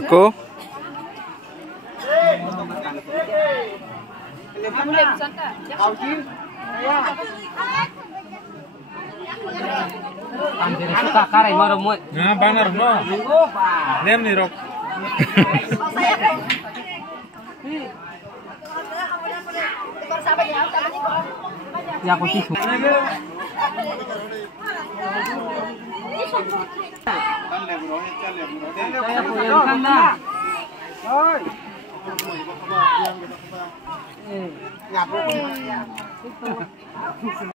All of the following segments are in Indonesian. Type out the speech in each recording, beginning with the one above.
Aku. Nah, banar no. Nem nih rok. Ya aku sih.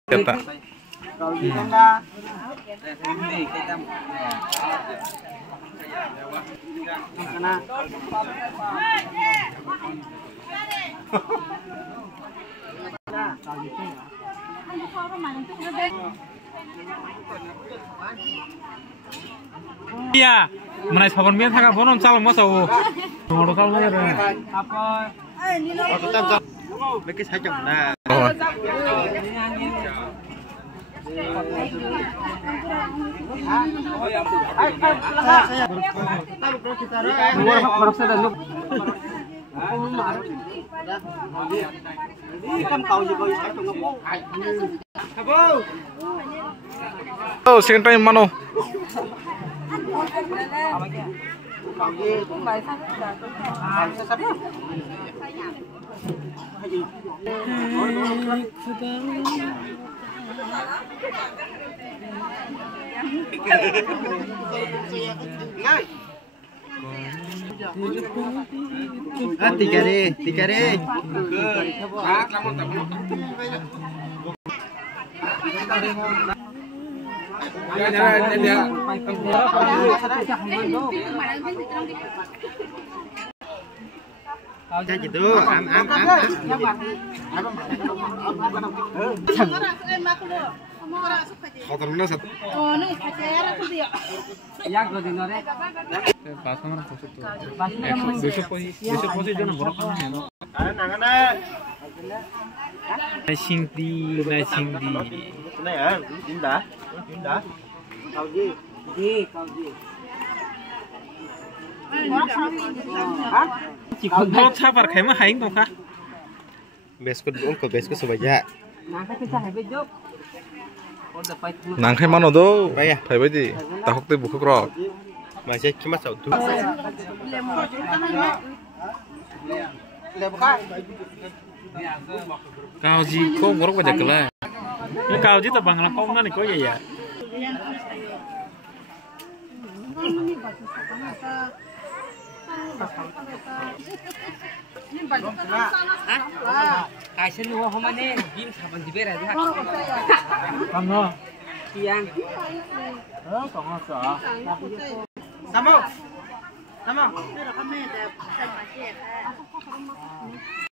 Kata. Iya, mana sabun biar thang bonom calon mau tahu. Nomor calon mana? Apa? Aku tak Bekis saja nah. Oh, second time mano. Tiga deh. Cha gitu, am. Kau terus satu. Ya gue dengar deh. Pasangan khusus tuh. Besok posisi jangan borok kan ya. Nasi di. Ini ya, Dinda. Kau ji. Kau mau sabar kayak mah haing tuh kah? Beskut sebaja. Nang khai mano do. Thai bai di. Tahok te bukuk ro. Masih cuma satu. Kau ji kau borok aja kelah. Kau ji tabang lah kau mana kau ya. Kaisen lu homa nih, game saban diber aja. Kamu. Kian. Kamu sah. Sama.